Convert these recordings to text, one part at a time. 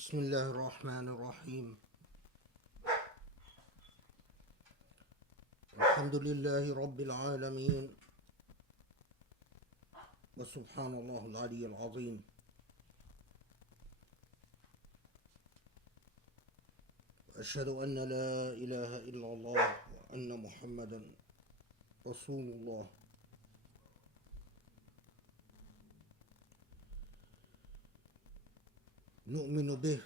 بسم الله الرحمن الرحيم. الحمد لله رب العالمين، وسبحان الله العلي العظيم. وأشهد أن لا إله إلا الله وأن محمدا رسول الله. نؤمن به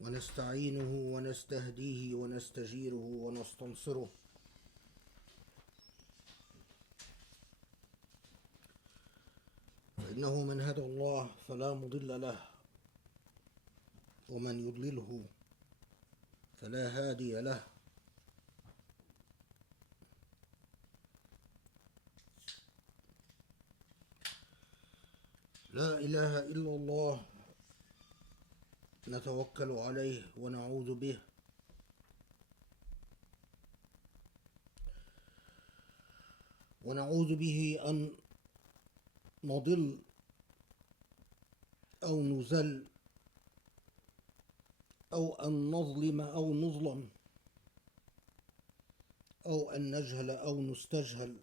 ونستعينه ونستهديه ونستجيره ونستنصره، فإنه من هدى الله فلا مضل له، ومن يضلله فلا هادي له. لا إله إلا الله نتوكل عليه ونعوذ به، ونعوذ به أن نضل أو نذل أو أن نظلم أو نظلم أو أن نجهل أو نستجهل.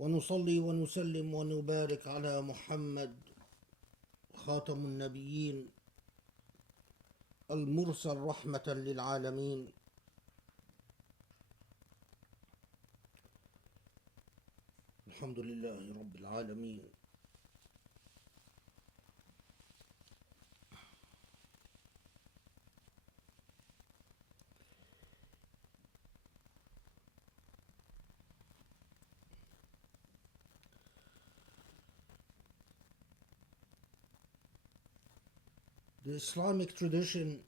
ونصلي ونسلم ونبارك على محمد خاتم النبيين المرسل رحمة للعالمين، الحمد لله رب العالمين. The Islamic tradition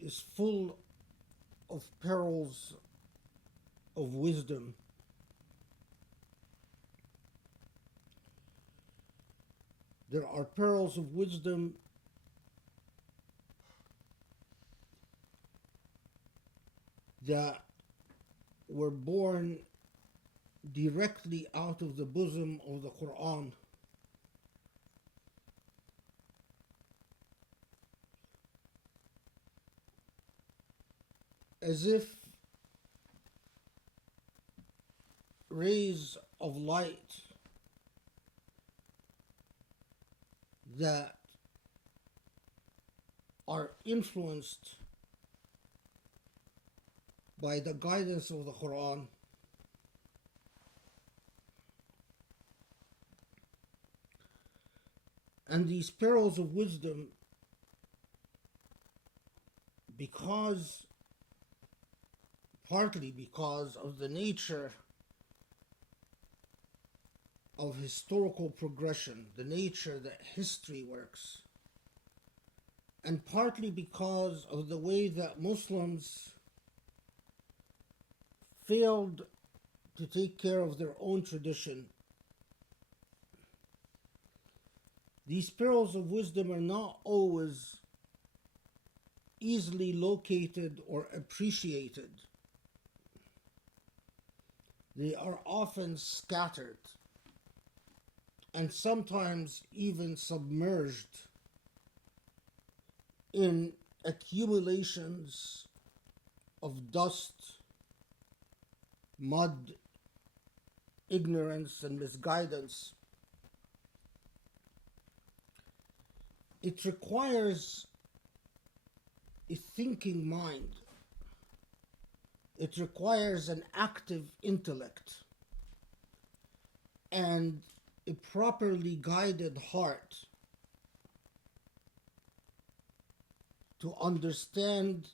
is full of perils of wisdom. There are perils of wisdom that were born directly out of the bosom of the Quran. As if rays of light that are influenced by the guidance of the Quran and these perils of wisdom, partly because of the nature of historical progression, the nature that history works, and partly because of the way that Muslims failed to take care of their own tradition. These perils of wisdom are not always easily located or appreciated. They are often scattered and sometimes even submerged in accumulations of dust, mud, ignorance, and misguidance. It requires a thinking mind. It requires an active intellect and a properly guided heart to understand,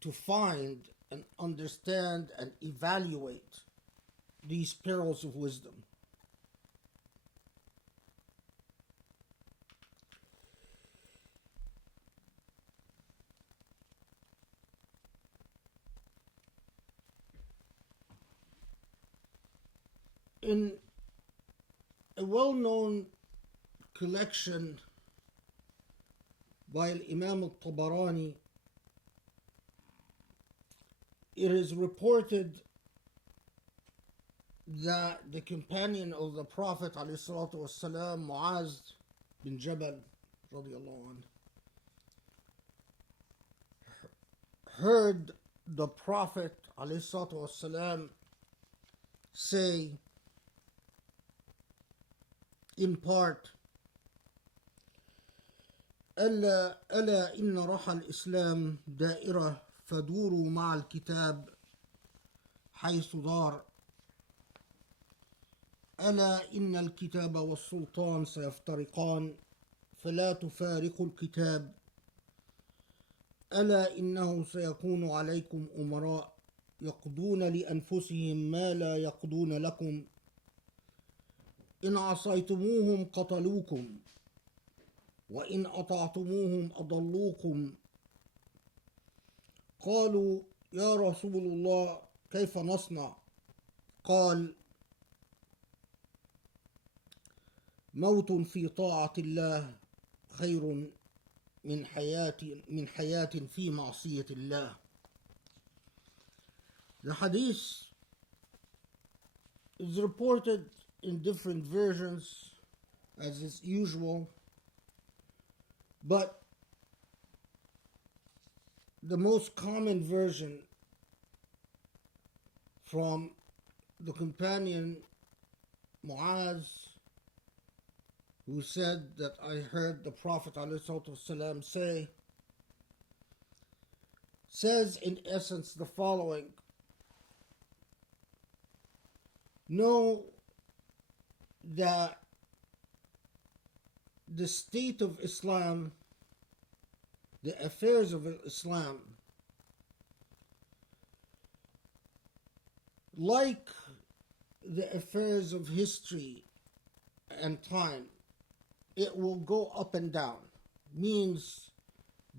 to find and understand and evaluate these perils of wisdom. In a well-known collection by Imam al-Tabarani, it is reported that the companion of the Prophet ﷺ, Muaz bin Jabal radiallahu anh, heard the Prophet ﷺ say in part, ألا إن رحى الإسلام دائرة فدوروا مع الكتاب حيث دار ألا إن الكتاب والسلطان سيفترقان فلا تفارقوا الكتاب ألا إنه سيكون عليكم أمراء يقضون لأنفسهم ما لا يقضون لكم إن عصيتموهم قتلوكم وإن أطعتموهم أضلوكم قالوا يا رسول الله كيف نصنع قال موت في طاعة الله خير من حياة في معصية الله. The hadith is reported in different versions as is usual, but the most common version from the companion Muaz, who said that I heard the Prophet ﷺ say, says in essence the following: know that the state of Islam, the affairs of Islam, like the affairs of history and time, it will go up and down. Means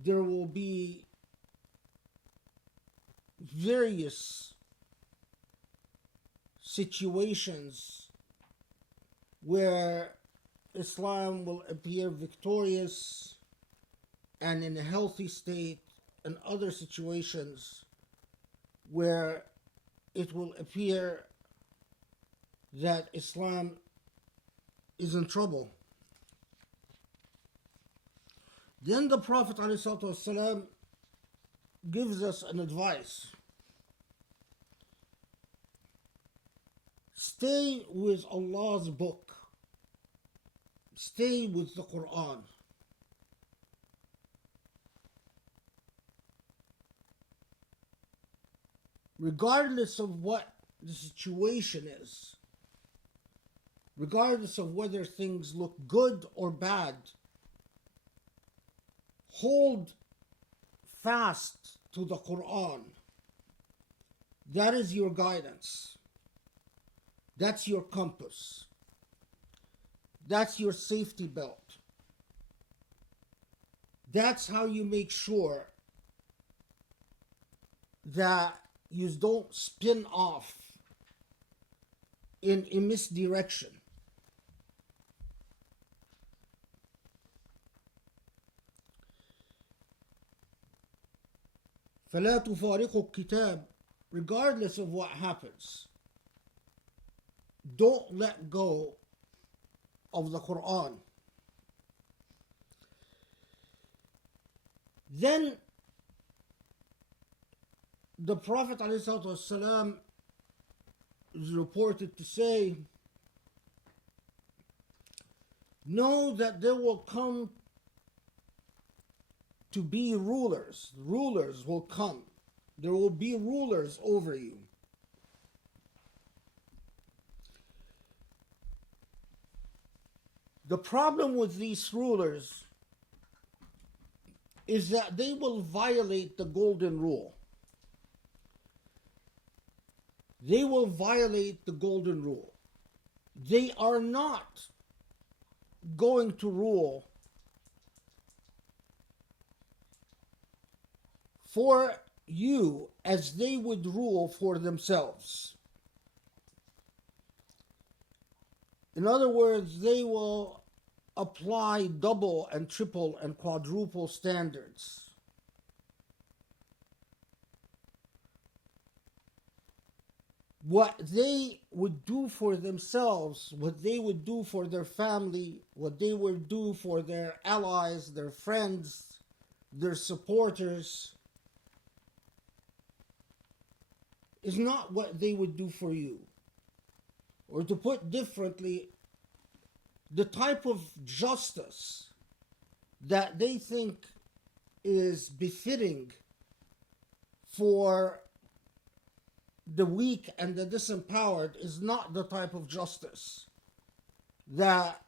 there will be various situations where Islam will appear victorious and in a healthy state, and other situations where it will appear that Islam is in trouble. Then the Prophet ﷺ gives us an advice. Stay with Allah's book. Stay with the Quran. Regardless of what the situation is, regardless of whether things look good or bad, hold fast to the Quran. That is your guidance. That's your compass. That's your safety belt. That's how you make sure that you don't spin off in a misdirection. فلا تفارقوا الكتاب, regardless of what happens. Don't let go of the Quran. Then the Prophet ﷺ is reported to say, know that there will come to be rulers. Rulers will come. There will be rulers over you. The problem with these rulers is that they will violate the golden rule. They will violate the golden rule. They are not going to rule for you as they would rule for themselves. In other words, they will apply double and triple and quadruple standards. What they would do for themselves, what they would do for their family, what they would do for their allies, their friends, their supporters, is not what they would do for you. Or to put differently, the type of justice that they think is befitting for the weak and the disempowered is not the type of justice that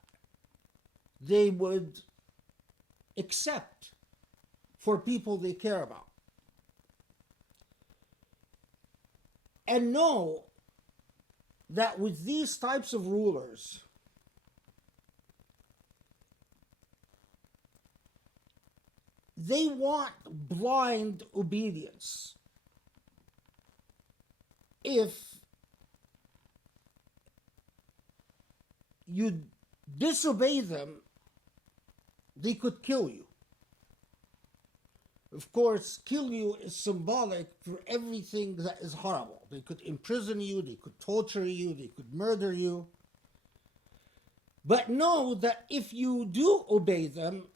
they would accept for people they care about. And know that with these types of rulers, they want blind obedience. If you disobey them, they could kill you. Of course, kill you is symbolic for everything that is horrible. They could imprison you, they could torture you, they could murder you. But know that if you do obey them,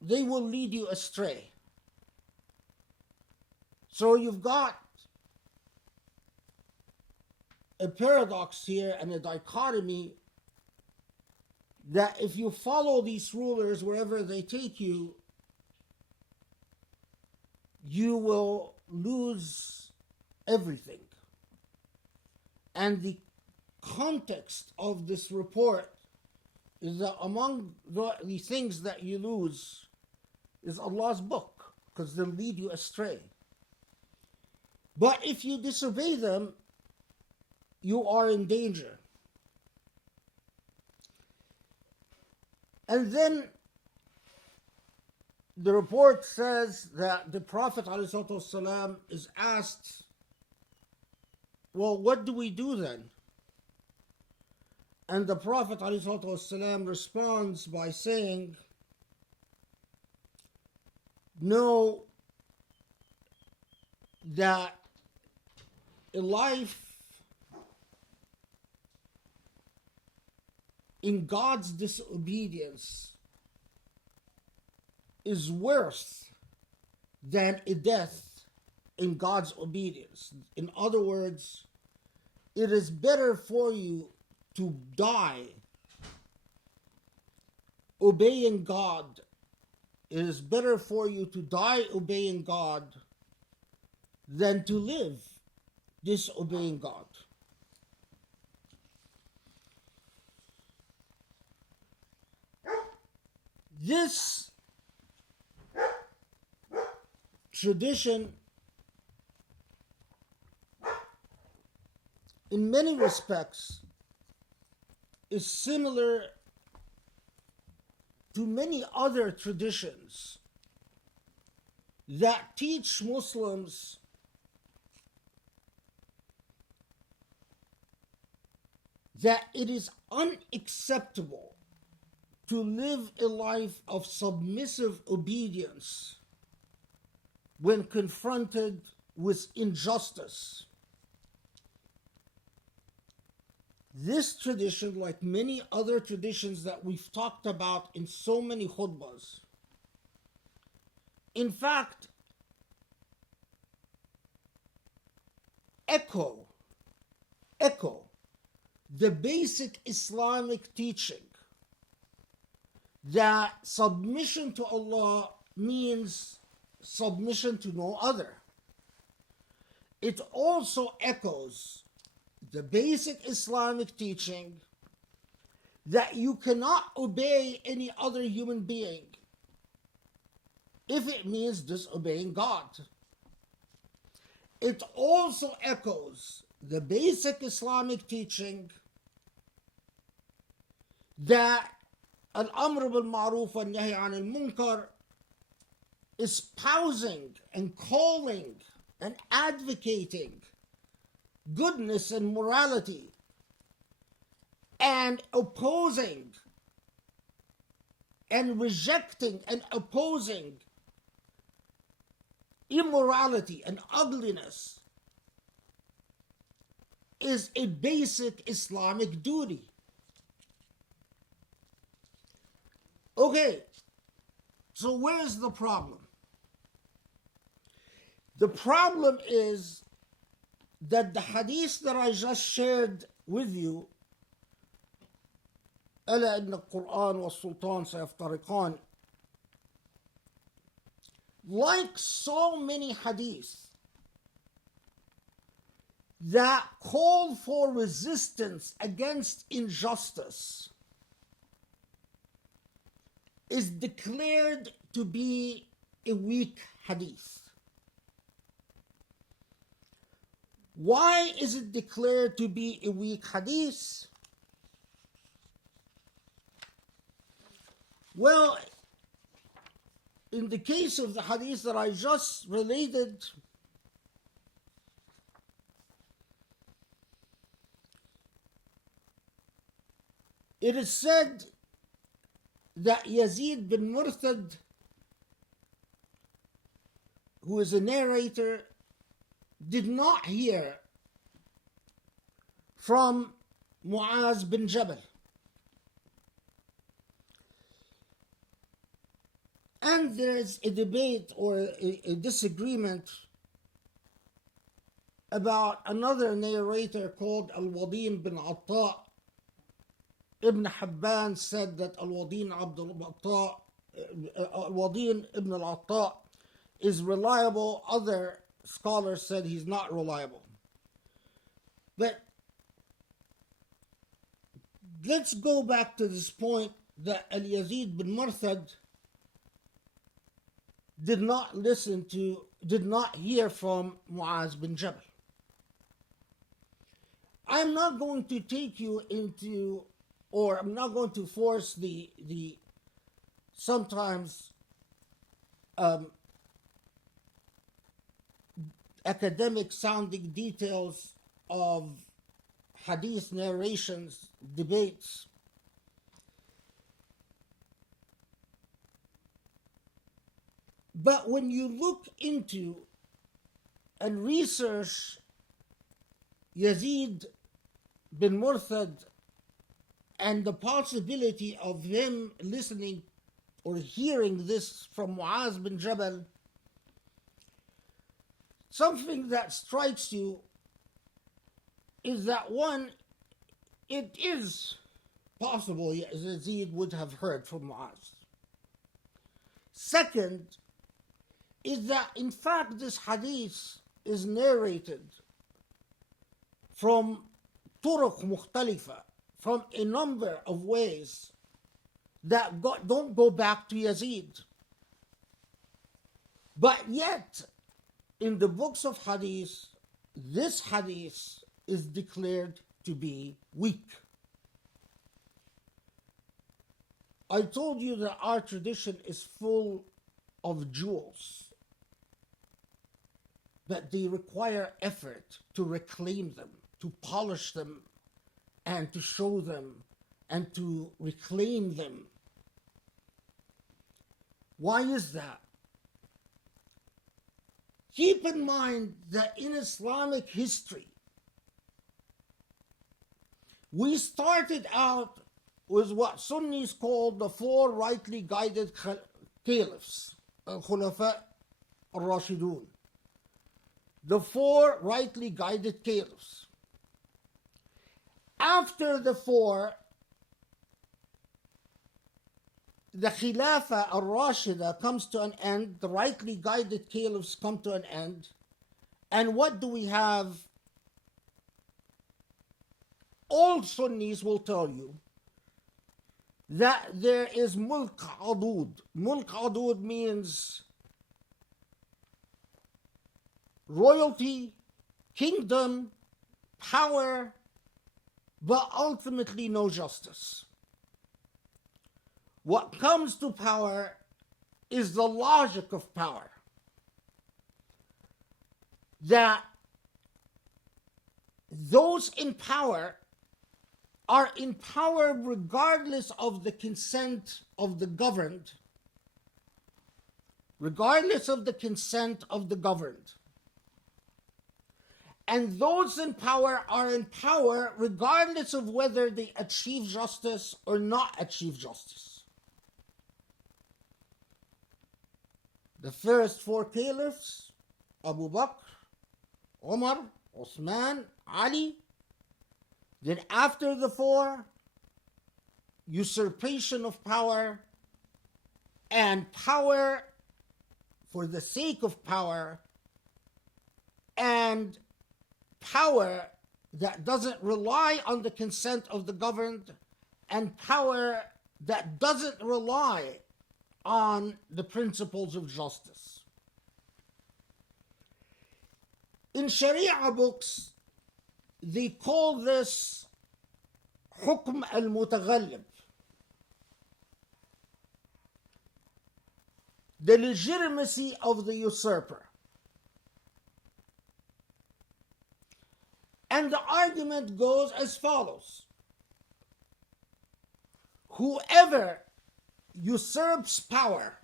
they will lead you astray. So you've got a paradox here and a dichotomy that if you follow these rulers wherever they take you, you will lose everything. And the context of this report is that among the things that you lose is Allah's book, because they'll lead you astray. But if you disobey them, you are in danger. And then the report says that the Prophet ﷺ is asked, well, what do we do then? And the Prophet ﷺ responds by saying, know that a life in God's disobedience is worse than a death in God's obedience. In other words, it is better for you to die obeying God. It is better for you to die obeying God than to live disobeying God. This tradition, in many respects, is similar to many other traditions that teach Muslims that it is unacceptable to live a life of submissive obedience when confronted with injustice. This tradition, like many other traditions that we've talked about in so many khutbahs, in fact, echo the basic Islamic teaching that submission to Allah means submission to no other. It also echoes the basic Islamic teaching that you cannot obey any other human being if it means disobeying God. It also echoes the basic Islamic teaching that al-amr bil-ma'ruf wa nahy anil munkar, espousing and calling and advocating goodness and morality and opposing and rejecting and opposing immorality and ugliness is a basic Islamic duty. Okay, so where's the problem? The problem is that the hadith that I just shared with you, ألا إن القرآن والسلطان سيفترقان, like so many hadiths that call for resistance against injustice, is declared to be a weak hadith. Why is it declared to be a weak hadith? Well, in the case of the hadith that I just related, it is said that Yazid bin Murthad, who is a narrator, did not hear from Muaz bin Jabal. And there is a debate or a disagreement about another narrator called Al-Wadin bin Atta. Ibn Habban said that Al-Wadin ibn al-Atta is reliable. Other scholars said he's not reliable. But let's go back to this point that Al-Yazid bin Murthad did not hear from Muaz bin Jabal. I'm not going to take you into, or I'm not going to force the sometimes academic sounding details of hadith narrations, debates. But when you look into and research Yazid bin Murthad and the possibility of him listening or hearing this from Muaz bin Jabal, something that strikes you is that, one, it is possible Yazid would have heard from Muaz. Second, is that in fact this hadith is narrated from turuq mukhtalifa, from a number of ways that don't go back to Yazid. But yet, in the books of hadith, this hadith is declared to be weak. I told you that our tradition is full of jewels, but they require effort to reclaim them, to polish them, and to show them, and to reclaim them. Why is that? Keep in mind that in Islamic history, we started out with what Sunnis called the four rightly guided caliphs, al-Khulafa al-Rashidun. The four rightly guided caliphs. After the four, the Khilafah al-Rashida comes to an end, the rightly guided caliphs come to an end, and what do we have? All Sunnis will tell you that there is mulk adud. Mulk adud means royalty, kingdom, power, but ultimately no justice. What comes to power is the logic of power. That those in power are in power regardless of the consent of the governed. Regardless of the consent of the governed. And those in power are in power regardless of whether they achieve justice or not achieve justice. The first four caliphs, Abu Bakr, Umar, Uthman, Ali. Then after the four, usurpation of power and power for the sake of power, and power that doesn't rely on the consent of the governed, and power that doesn't rely on the principles of justice. In Sharia books, they call this حكم المتغلب, the legitimacy of the usurper. And the argument goes as follows. Whoever usurps power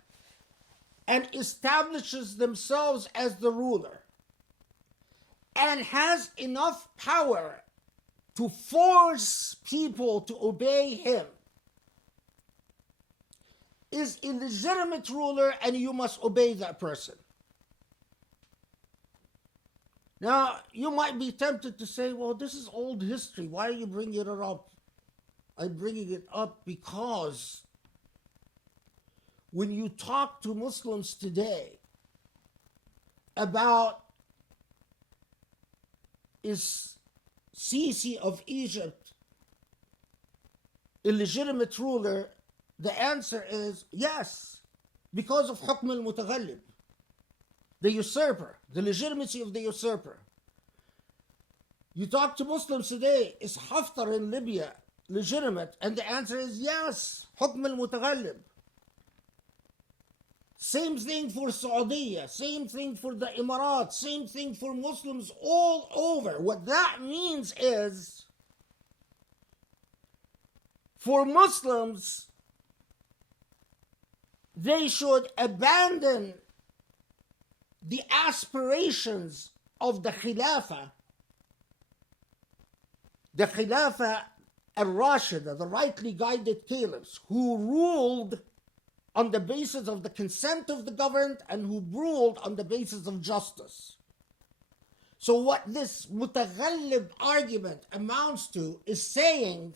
and establishes themselves as the ruler and has enough power to force people to obey him is a legitimate ruler, and you must obey that person. Now, you might be tempted to say, well, this is old history. Why are you bringing it up? I'm bringing it up because when you talk to Muslims today about is Sisi of Egypt a legitimate ruler, the answer is yes, because of حكم المتغلب, the usurper, the legitimacy of the usurper. You talk to Muslims today, is Haftar in Libya legitimate? And the answer is yes, حكم المتغلب. Same thing for Saudi, same thing for the Emirates, same thing for Muslims all over. What that means is, for Muslims, they should abandon the aspirations of the Khilafah al-Rashida, the rightly guided caliphs, who ruled on the basis of the consent of the governed and who ruled on the basis of justice. So what this mutaghallib argument amounts to is saying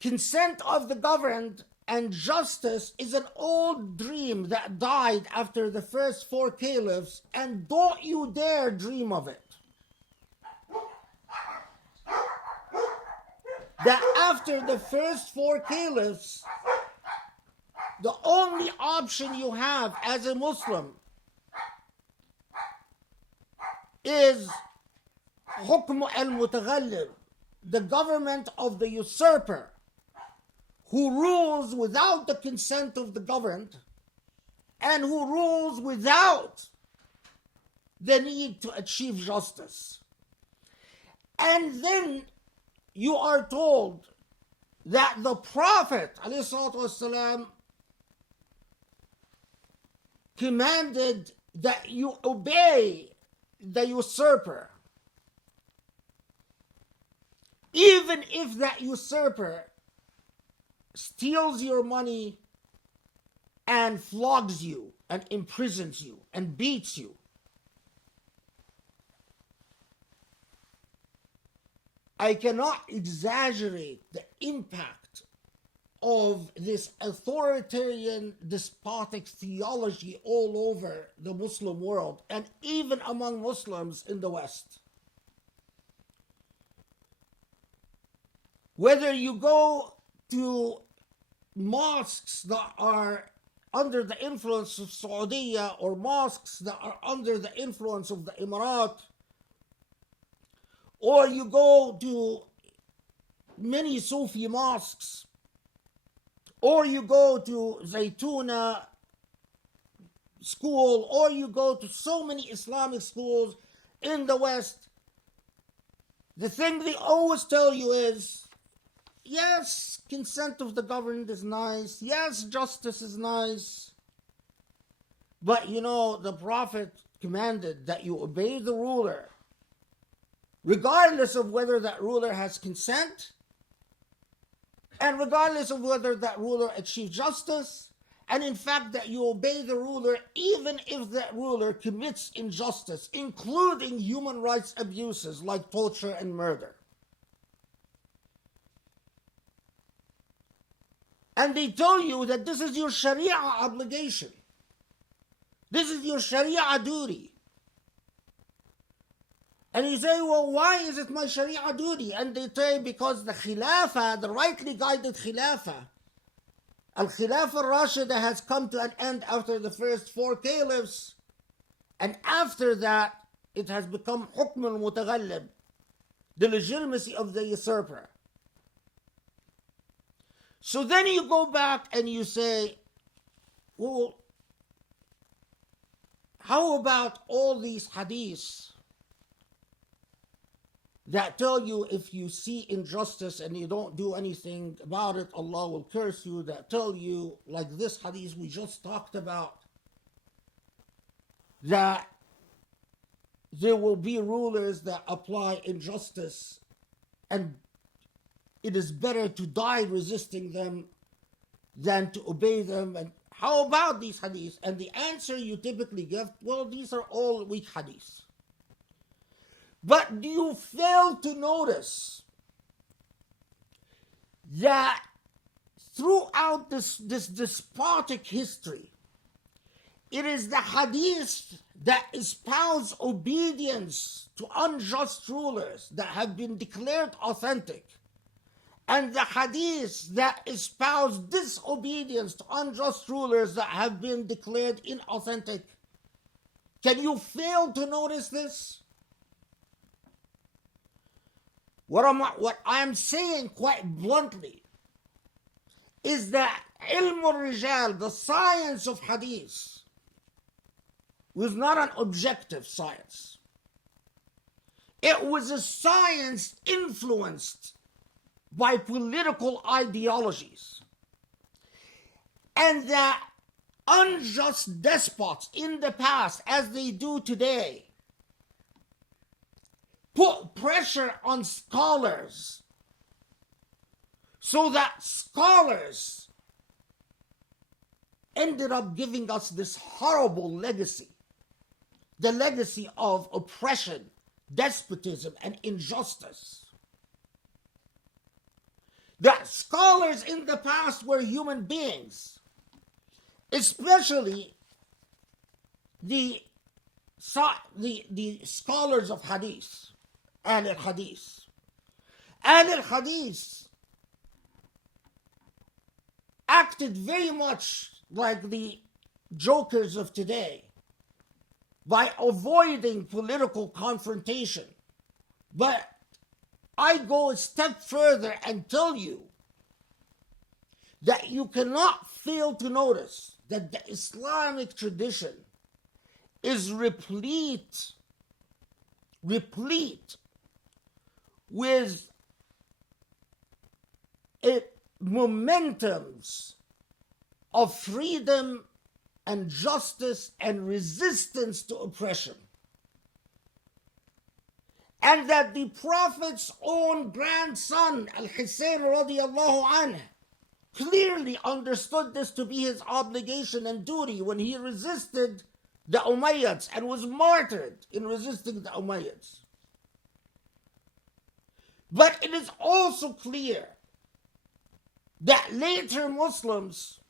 consent of the governed and justice is an old dream that died after the first four caliphs, and don't you dare dream of it. That after the first four caliphs, the only option you have as a Muslim is حكم المتغلب, the government of the usurper, who rules without the consent of the governed and who rules without the need to achieve justice. And then you are told that the Prophet ﷺ commanded that you obey the usurper, even if that usurper steals your money and flogs you and imprisons you and beats you. I cannot exaggerate the impact of this authoritarian, despotic theology all over the Muslim world and even among Muslims in the West. Whether you go to mosques that are under the influence of Saudi or mosques that are under the influence of the Emirates, or you go to many Sufi mosques, or you go to Zaytuna school, or you go to so many Islamic schools in the West, the thing they always tell you is, yes, consent of the governed is nice. Yes, justice is nice. But you know, the Prophet commanded that you obey the ruler, regardless of whether that ruler has consent, and regardless of whether that ruler achieves justice, and in fact that you obey the ruler even if that ruler commits injustice, including human rights abuses like torture and murder. And they tell you that this is your Sharia obligation. This is your Sharia duty. And you say, well, why is it my Sharia duty? And they say, because the Khilafah, the rightly guided Khilafah, Al-Khilafah al-Rashida has come to an end after the first 4 caliphs. And after that, it has become Hukm al-Mutaghallib, the legitimacy of the usurper. So then you go back and you say, well, how about all these hadiths that tell you if you see injustice and you don't do anything about it, Allah will curse you, that tell you, like this hadith we just talked about, that there will be rulers that apply injustice and it is better to die resisting them than to obey them. And how about these hadiths? And the answer you typically give, well, these are all weak hadiths. But do you fail to notice that throughout this despotic history, it is the hadith that espouse obedience to unjust rulers that have been declared authentic, and the hadiths that espouse disobedience to unjust rulers that have been declared inauthentic. Can you fail to notice this? What I'm saying quite bluntly is that ilm al-rijal, the science of hadith, was not an objective science. It was a science influenced by political ideologies. And that unjust despots in the past, as they do today, put pressure on scholars so that scholars ended up giving us this horrible legacy, the legacy of oppression, despotism, and injustice. That scholars in the past were human beings, especially the scholars of hadith, al-hadith. Al-hadith acted very much like the jokers of today by avoiding political confrontation. But I go a step further and tell you that you cannot fail to notice that the Islamic tradition is replete with momentums of freedom and justice and resistance to oppression. And that the Prophet's own grandson, Al-Hussein radiallahu anhu, clearly understood this to be his obligation and duty when he resisted the Umayyads and was martyred in resisting the Umayyads. But it is also clear that later Muslims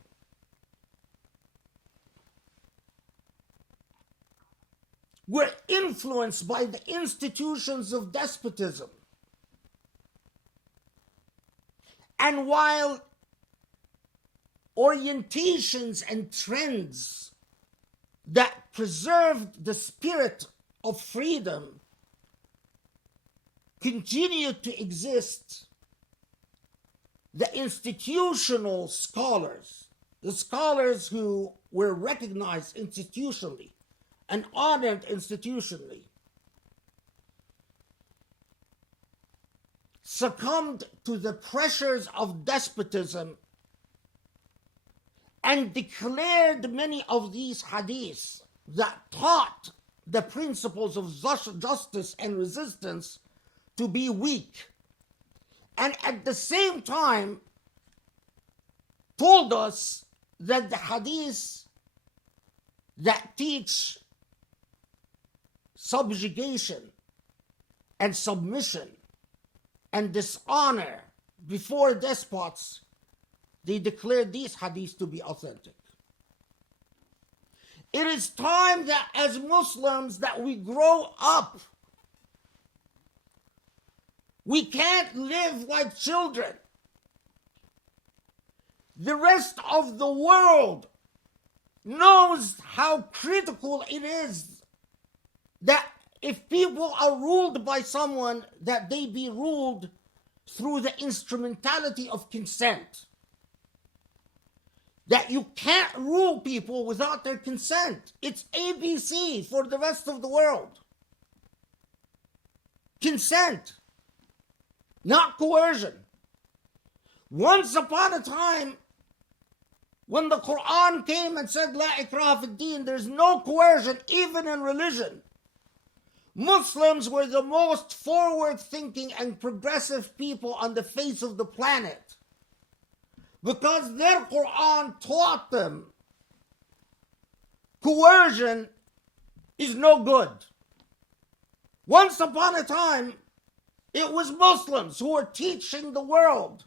were influenced by the institutions of despotism. And while orientations and trends that preserved the spirit of freedom continued to exist, the institutional scholars, the scholars who were recognized institutionally and honored institutionally, succumbed to the pressures of despotism and declared many of these hadiths that taught the principles of justice and resistance to be weak, and at the same time told us that the hadiths that teach subjugation and submission and dishonor before despots, they declared these hadiths to be authentic. It is time that as Muslims that we grow up. We can't live like children. The rest of the world knows how critical it is that if people are ruled by someone, that they be ruled through the instrumentality of consent. That you can't rule people without their consent. It's ABC for the rest of the world. Consent, not coercion. Once upon a time, when the Quran came and said, La ikraha fi din, there's no coercion even in religion. Muslims were the most forward-thinking and progressive people on the face of the planet. Because their Quran taught them coercion is no good. Once upon a time, it was Muslims who were teaching the world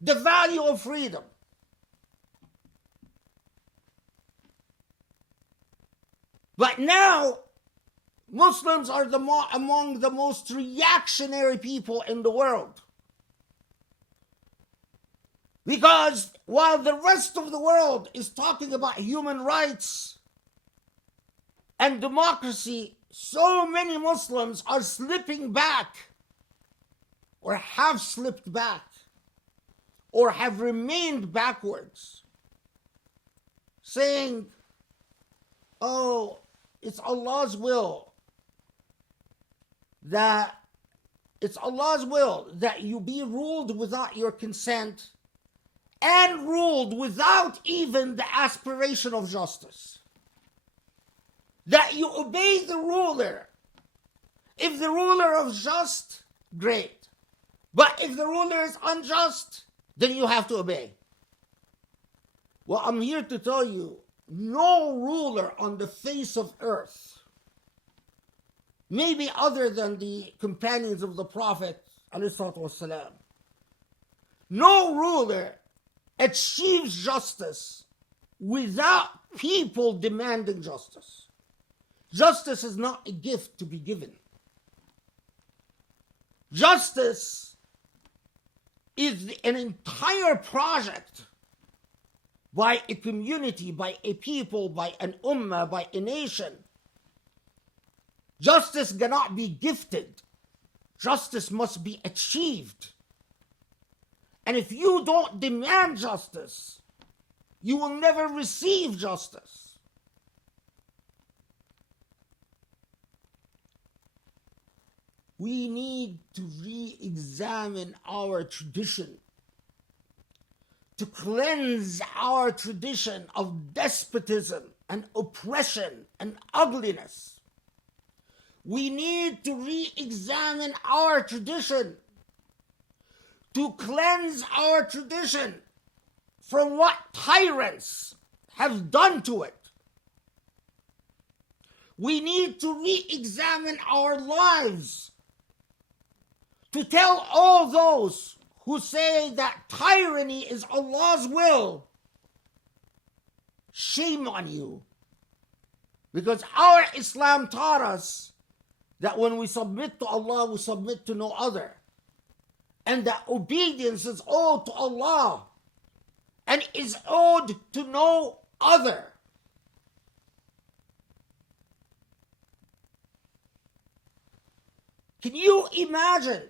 the value of freedom. But now, Muslims are among the most reactionary people in the world. Because while the rest of the world is talking about human rights and democracy, so many Muslims are slipping back, or have slipped back, or have remained backwards, saying, oh, it's Allah's will that you be ruled without your consent and ruled without even the aspiration of justice. That you obey the ruler. If the ruler is just, great. But if the ruler is unjust, then you have to obey. Well, I'm here to tell you, no ruler on the face of earth, maybe other than the companions of the Prophet, ﷺ, no ruler achieves justice without people demanding justice. Justice is not a gift to be given. Justice is an entire project by a community, by a people, by an ummah, by a nation. Justice cannot be gifted. Justice must be achieved. And if you don't demand justice, you will never receive justice. We need to re-examine our tradition, to cleanse our tradition of despotism and oppression and ugliness. We need to re-examine our tradition, to cleanse our tradition from what tyrants have done to it. We need to re-examine our lives, to tell all those who say that tyranny is Allah's will, shame on you. Because our Islam taught us that when we submit to Allah, we submit to no other. And that obedience is owed to Allah and is owed to no other. Can you imagine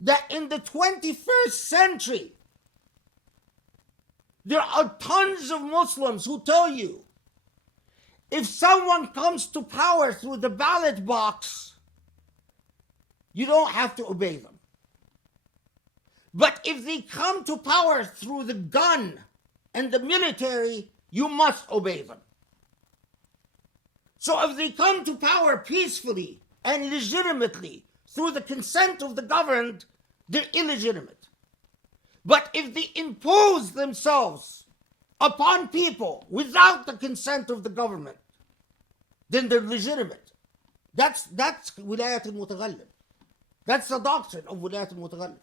that in the 21st century, there are tons of Muslims who tell you, if someone comes to power through the ballot box, you don't have to obey them. But if they come to power through the gun and the military, you must obey them. So if they come to power peacefully and legitimately through the consent of the governed, they're illegitimate. But if they impose themselves upon people without the consent of the government, then they're legitimate. That's wilayat al-mutaghallib. That's the doctrine of wilayat al-mutaghallib.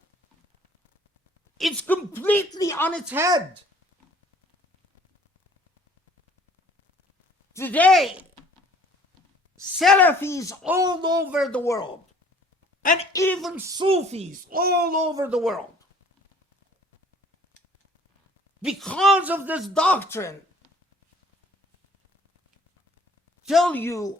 It's completely on its head. Today, Salafis all over the world, and even Sufis all over the world, because of this doctrine, tell you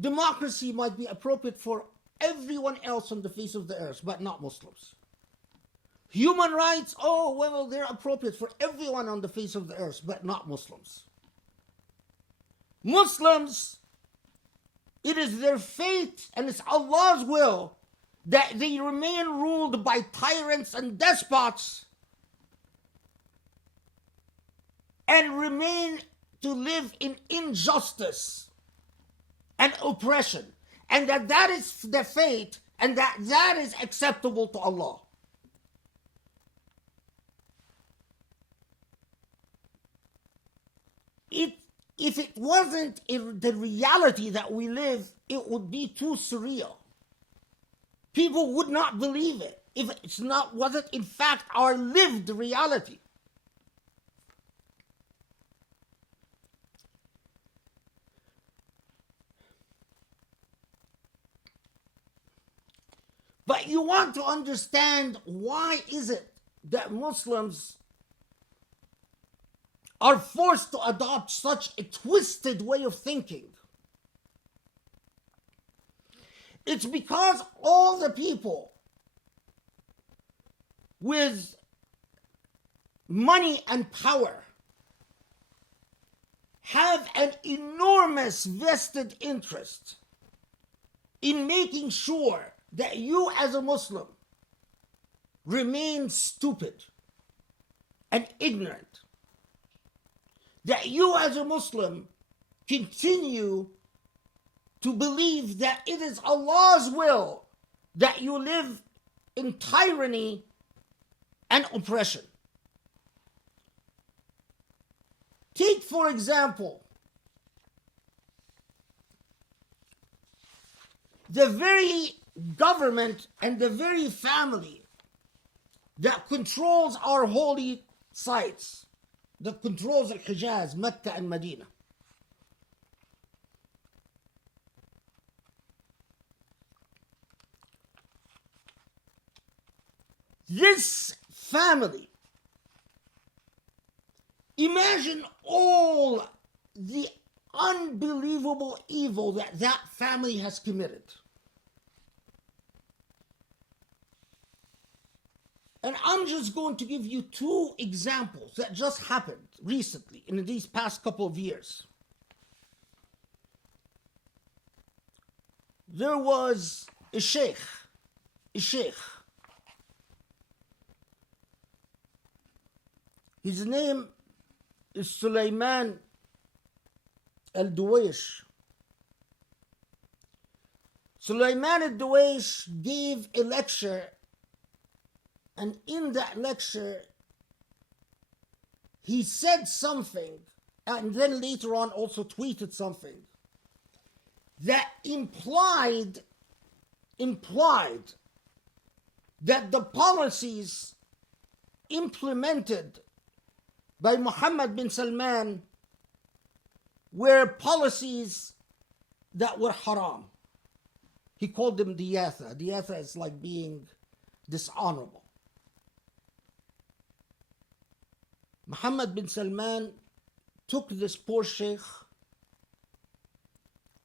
democracy might be appropriate for everyone else on the face of the earth, but not Muslims. Human rights, oh, well, they're appropriate for everyone on the face of the earth, but not Muslims. Muslims, it is their fate and it's Allah's will that they remain ruled by tyrants and despots and remain to live in injustice and oppression, and that is their fate, and that is acceptable to Allah. If it wasn't in the reality that we live, it would be too surreal. People would not believe it if it's not wasn't in fact our lived reality. But you want to understand, why is it that Muslims are forced to adopt such a twisted way of thinking? It's because all the people with money and power have an enormous vested interest in making sure that you as a Muslim remain stupid and ignorant. That you as a Muslim continue to believe that it is Allah's will that you live in tyranny and oppression. Take, for example, the very government and the very family that controls our holy sites, that controls Al-Hijaz, Mecca and Medina. This family, imagine all the unbelievable evil that family has committed. And I'm just going to give you two examples that just happened recently in these past couple of years. There was a sheikh. His name is Sulaiman al-Duwaish. Sulaiman al-Duwaish gave a lecture, and in that lecture, he said something, and then later on also tweeted something, that implied that the policies implemented by Mohammed bin Salman were policies that were haram. He called them diyatha. Diyatha is like being dishonorable. Mohammed bin Salman took this poor sheikh,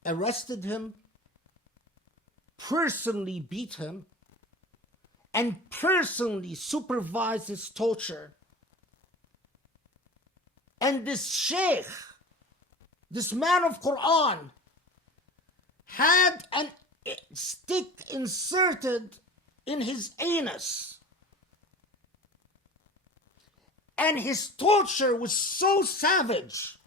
arrested him, personally beat him, and personally supervised his torture. And this sheikh, this man of Quran, had a stick inserted in his anus. And his torture was so savage,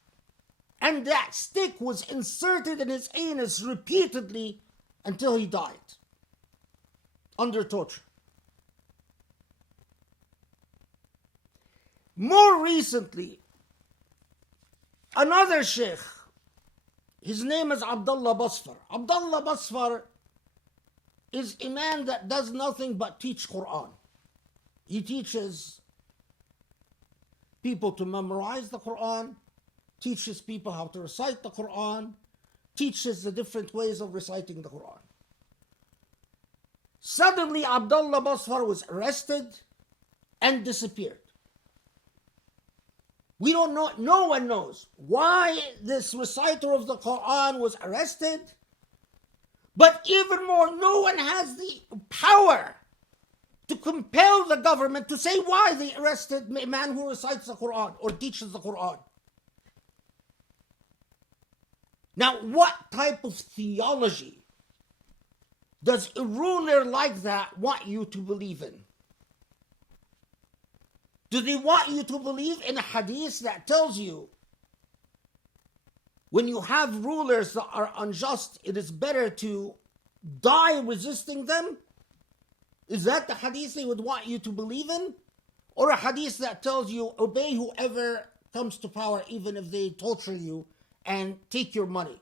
and that stick was inserted in his anus repeatedly until he died under torture. More recently, another sheikh, his name is Abdullah Basfar. Abdullah Basfar is a man that does nothing but teach Quran. He teaches people to memorize the Quran, teaches people how to recite the Quran, teaches the different ways of reciting the Quran. Suddenly, Abdullah Basfar was arrested and disappeared. We don't know, no one knows why this reciter of the Quran was arrested, but even more, no one has the power to compel the government to say why they arrested a man who recites the Quran or teaches the Quran. Now, what type of theology does a ruler like that want you to believe in? Do they want you to believe in a hadith that tells you when you have rulers that are unjust, it is better to die resisting them? Is that the hadith they would want you to believe in? Or a hadith that tells you obey whoever comes to power even if they torture you and take your money?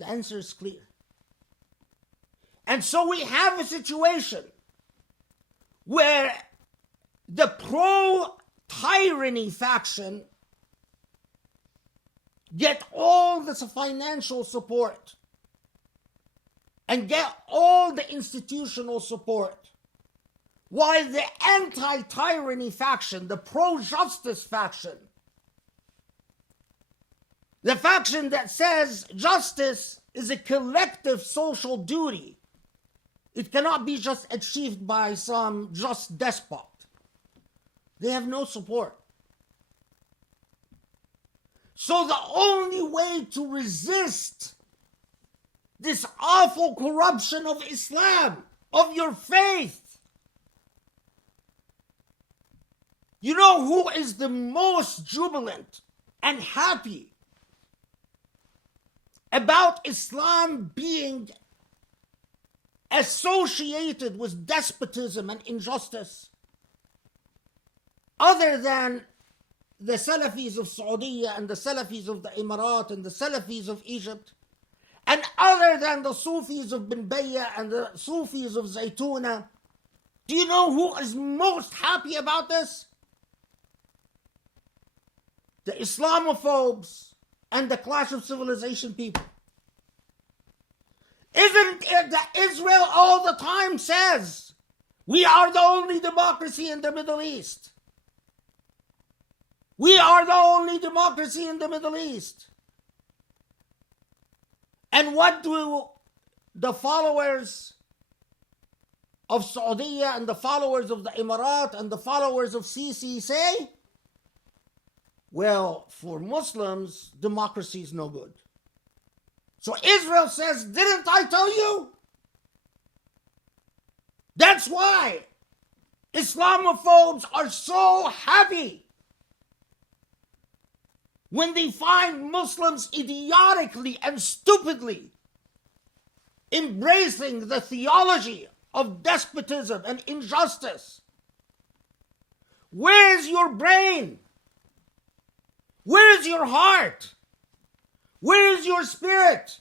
The answer is clear. And so we have a situation where the pro-tyranny faction get all this financial support and get all the institutional support, while the anti-tyranny faction, the pro-justice faction, the faction that says justice is a collective social duty, it cannot be just achieved by some just despot. They have no support. So the only way to resist this awful corruption of Islam, of your faith, you know who is the most jubilant and happy about Islam being associated with despotism and injustice? Other than the Salafis of Saudi and the Salafis of the Emirat and the Salafis of Egypt, and other than the Sufis of Bin Bayya and the Sufis of Zaytuna, do you know who is most happy about this? The Islamophobes and the Clash of Civilization people. Isn't it that Israel all the time says, we are the only democracy in the Middle East? We are the only democracy in the Middle East. And what do the followers of Saudi and the followers of the Emirat and the followers of Sisi say? Well, for Muslims, democracy is no good. So Israel says, didn't I tell you? That's why Islamophobes are so happy when they find Muslims idiotically and stupidly embracing the theology of despotism and injustice. Where's your brain? Where's your heart? Where's your spirit?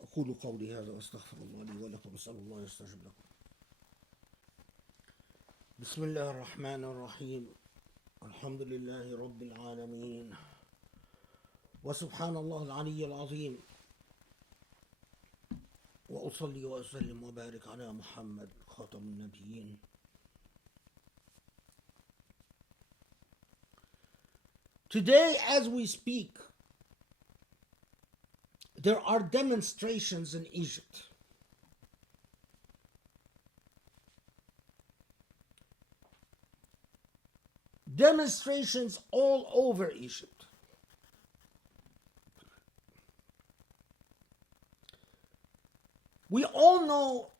أقول قولي هذا وأستغفر الله لي ولكم وأسأل الله يستجب لكم. بسم الله الرحمن الرحيم. الحمد لله رب العالمين وسبحان الله العلي العظيم وأصلي وأسلم وبارك على محمد خاتم النبيين. Today, as we speak, there are demonstrations in Egypt. Demonstrations all over Egypt. We all know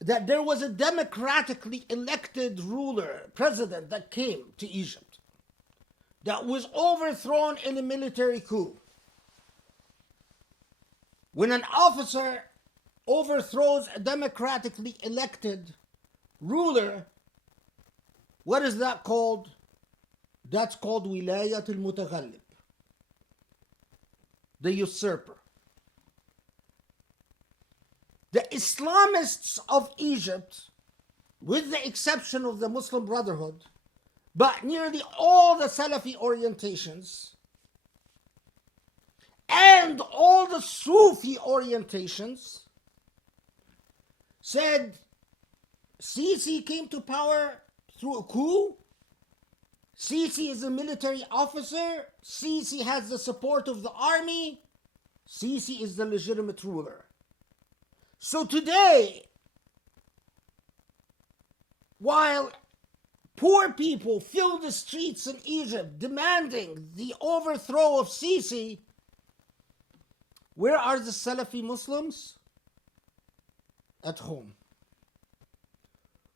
that there was a democratically elected ruler, president, that came to Egypt, that was overthrown in a military coup. When an officer overthrows a democratically elected ruler, what is that called? That's called wilayat al-mutaghallib, the usurper. The Islamists of Egypt, with the exception of the Muslim Brotherhood, but nearly all the Salafi orientations and all the Sufi orientations, said Sisi came to power through a coup. Sisi is a military officer. Sisi has the support of the army. Sisi is the legitimate ruler. So today, while poor people fill the streets in Egypt demanding the overthrow of Sisi, where are the Salafi Muslims? At home.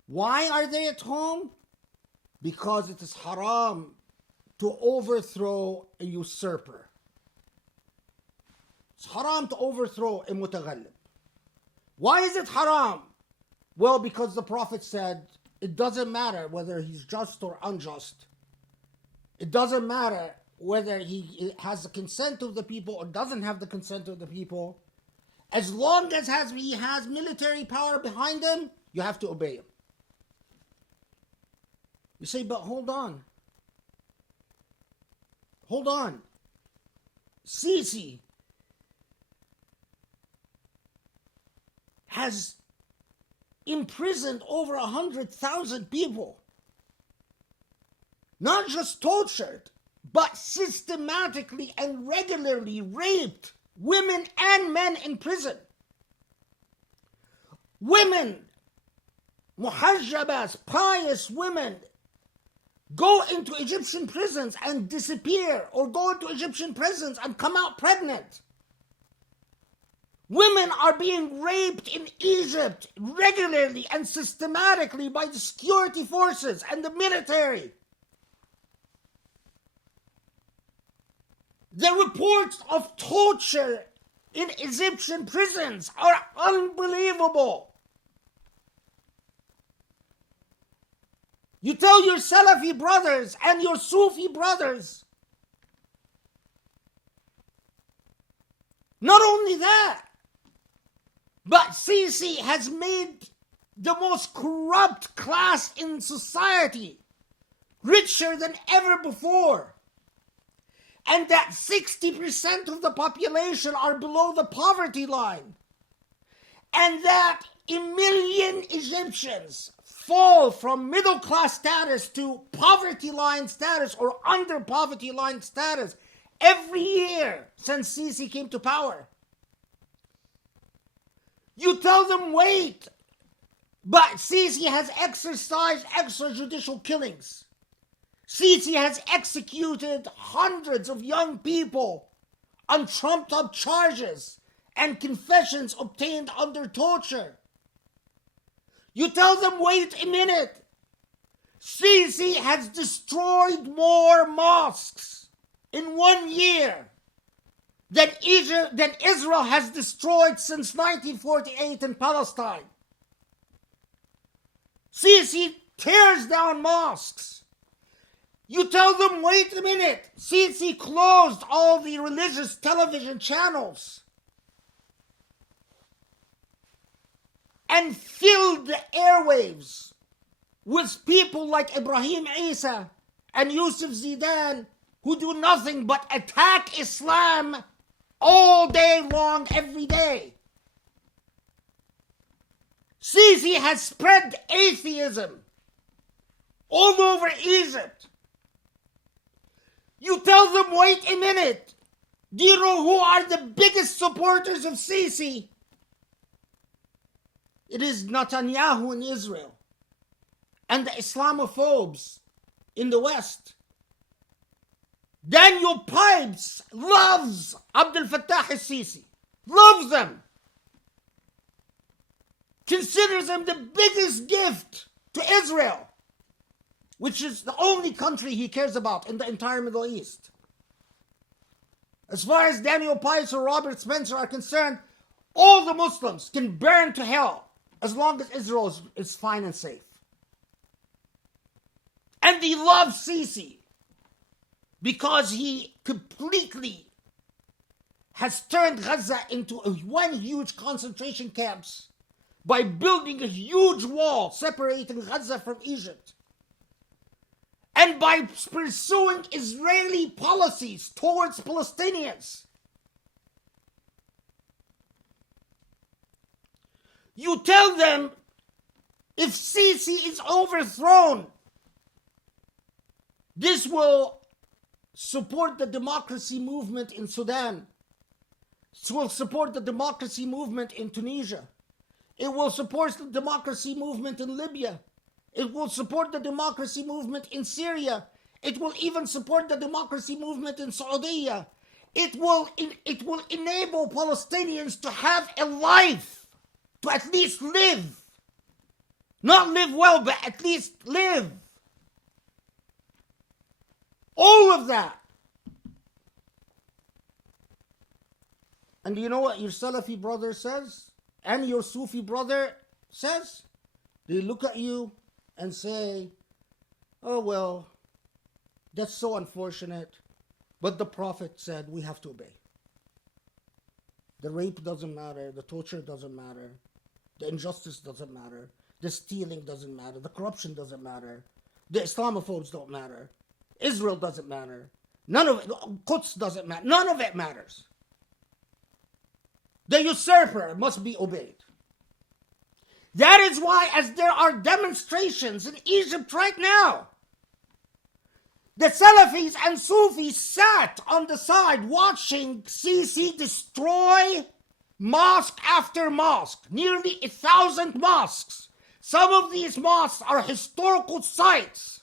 Why are they at home? Because it is haram to overthrow a usurper. It's haram to overthrow a mutaghallib. Why is it haram? Well, because the Prophet said, it doesn't matter whether he's just or unjust. It doesn't matter whether he has the consent of the people or doesn't have the consent of the people. As long as he has military power behind him, you have to obey him. You say, but hold on. Hold on. Sisi has imprisoned over 100,000 people. Not just tortured, but systematically and regularly raped women and men in prison. Women, muhajjabas, pious women, go into Egyptian prisons and disappear, or go into Egyptian prisons and come out pregnant. Women are being raped in Egypt regularly and systematically by the security forces and the military. The reports of torture in Egyptian prisons are unbelievable. You tell your Salafi brothers and your Sufi brothers. Not only that, but Sisi has made the most corrupt class in society richer than ever before. And that 60% of the population are below the poverty line. And that a million Egyptians fall from middle class status to poverty line status or under poverty line status every year since Sisi came to power. You tell them, wait, but Sisi has exercised extrajudicial killings. Sisi has executed hundreds of young people on trumped-up charges and confessions obtained under torture. You tell them, wait a minute, Sisi has destroyed more mosques in 1 year than Israel has destroyed since 1948 in Palestine. Sisi tears down mosques. You tell them, wait a minute, Sisi closed all the religious television channels and filled the airwaves with people like Ibrahim Isa and Yusuf Zidan, who do nothing but attack Islam all day long, every day. Sisi has spread atheism all over Egypt. You tell them, wait a minute, do you know who are the biggest supporters of Sisi? It is Netanyahu in Israel and the Islamophobes in the West. Daniel Pipes loves Abdel Fattah al-Sisi. loves them, considers them the biggest gift to Israel, which is the only country he cares about in the entire Middle East. As far as Daniel Pice or Robert Spencer are concerned, all the Muslims can burn to hell as long as Israel is fine and safe. And they love Sisi because he completely has turned Gaza into one huge concentration camps by building a huge wall separating Gaza from Egypt, and by pursuing Israeli policies towards Palestinians. You tell them if Sisi is overthrown, this will support the democracy movement in Sudan. It will support the democracy movement in Tunisia. It will support the democracy movement in Libya. It will support the democracy movement in Syria. It will even support the democracy movement in Saudi. It will enable Palestinians to have a life, to at least live. Not live well, but at least live. All of that. And you know what your Salafi brother says? And your Sufi brother says? They look at you and say, oh well, that's so unfortunate, but the Prophet said we have to obey. The rape doesn't matter, the torture doesn't matter, the injustice doesn't matter, the stealing doesn't matter, the corruption doesn't matter, the Islamophobes don't matter, Israel doesn't matter, none of it, Quds doesn't matter, none of it matters. The usurper must be obeyed. That is why, as there are demonstrations in Egypt right now, the Salafis and Sufis sat on the side watching Sisi destroy mosque after mosque, nearly 1,000 mosques. Some of these mosques are historical sites.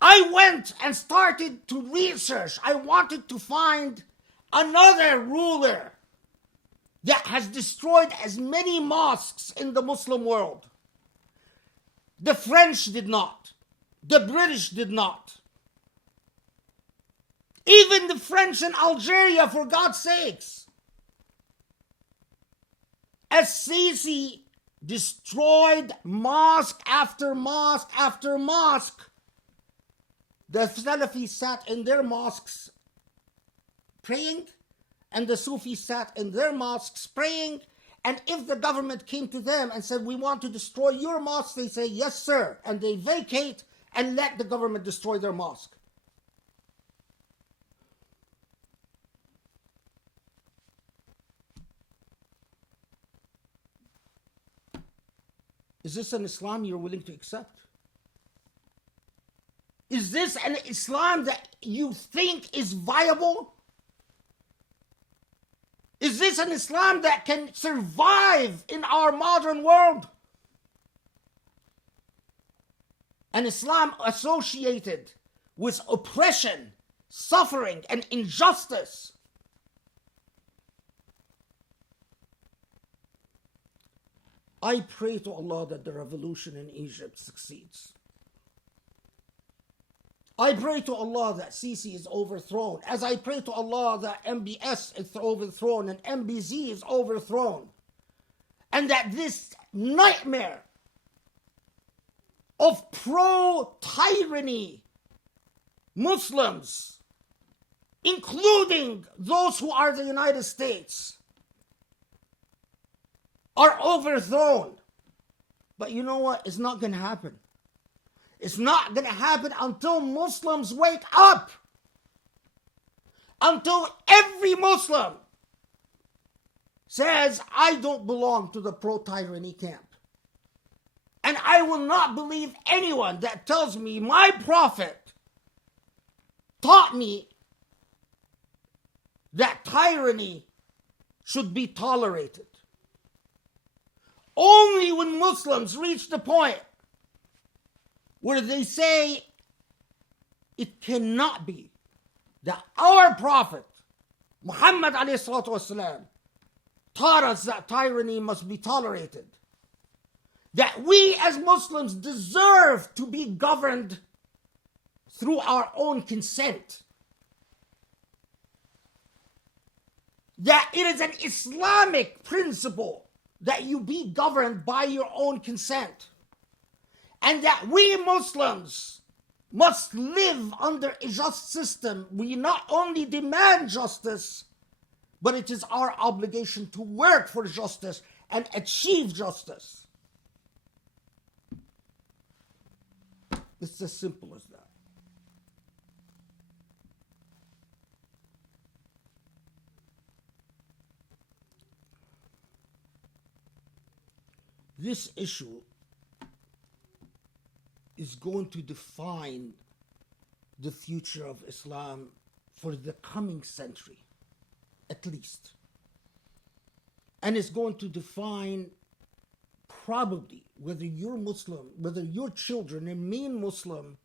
I went and started to research. I wanted to find another ruler that has destroyed as many mosques in the Muslim world. The French did not. The British did not. Even the French in Algeria, for God's sakes. As Sisi destroyed mosque after mosque after mosque, the Salafis sat in their mosques praying, and the Sufis sat in their mosques praying, and if the government came to them and said, we want to destroy your mosque, they say, yes sir, and they vacate and let the government destroy their mosque. Is this an Islam you're willing to accept? Is this an Islam that you think is viable? Is this an Islam that can survive in our modern world? An Islam associated with oppression, suffering, and injustice. I pray to Allah that the revolution in Egypt succeeds. I pray to Allah that Sisi is overthrown, as I pray to Allah that MBS is overthrown and MBZ is overthrown, and that this nightmare of pro-tyranny Muslims, including those who are the United States, are overthrown. But you know what? It's not going to happen. It's not going to happen until Muslims wake up. Until every Muslim says, I don't belong to the pro-tyranny camp. And I will not believe anyone that tells me my prophet taught me that tyranny should be tolerated. Only when Muslims reach the point where they say it cannot be that our prophet Muhammad alayhi salatu wasalam taught us that tyranny must be tolerated. That we as Muslims deserve to be governed through our own consent. That it is an Islamic principle that you be governed by your own consent. And that we Muslims must live under a just system. We not only demand justice, but it is our obligation to work for justice and achieve justice. It's as simple as that. This issue is going to define the future of Islam for the coming century, at least. And it's going to define probably whether you're Muslim, whether your children remain Muslim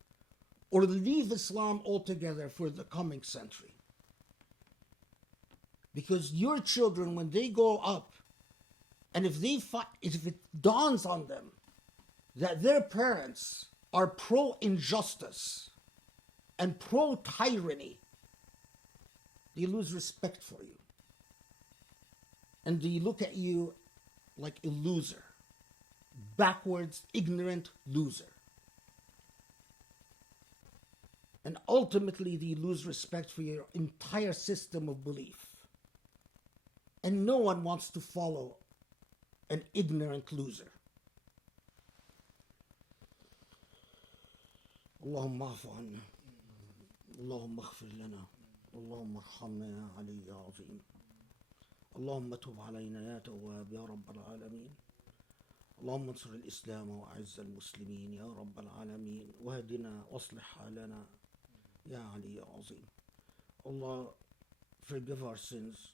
or leave Islam altogether for the coming century. Because your children, when they grow up, and if it dawns on them that their parents are pro-injustice and pro-tyranny, they lose respect for you. And they look at you like a loser, backwards, ignorant loser. And ultimately, they lose respect for your entire system of belief. And no one wants to follow an ignorant loser. اللهم اعف عنا اللهم اغفر لنا اللهم ارحمنا يا علي يا عظيم اللهم تب علينا يا تواب يا رب العالمين اللهم انصر الإسلام وأعز المسلمين يا رب العالمين واهدنا واصلح حالنا يا علي يا عظيم. Allah, forgive our sins,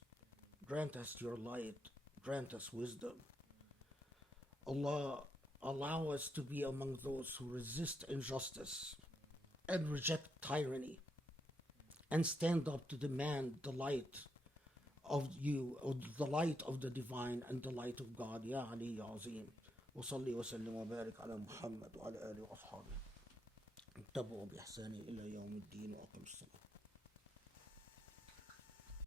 grant us your light, grant us wisdom. Allah, allow us to be among those who resist injustice and reject tyranny and stand up to demand the light of you, or the light of the divine and the light of God. Ya Ali Ya Azim. وصلي وسلم وبارك على محمد وعلى آله وأصحابه. اتبعوا بإحسان إلى يوم الدين وأقم الصلاة.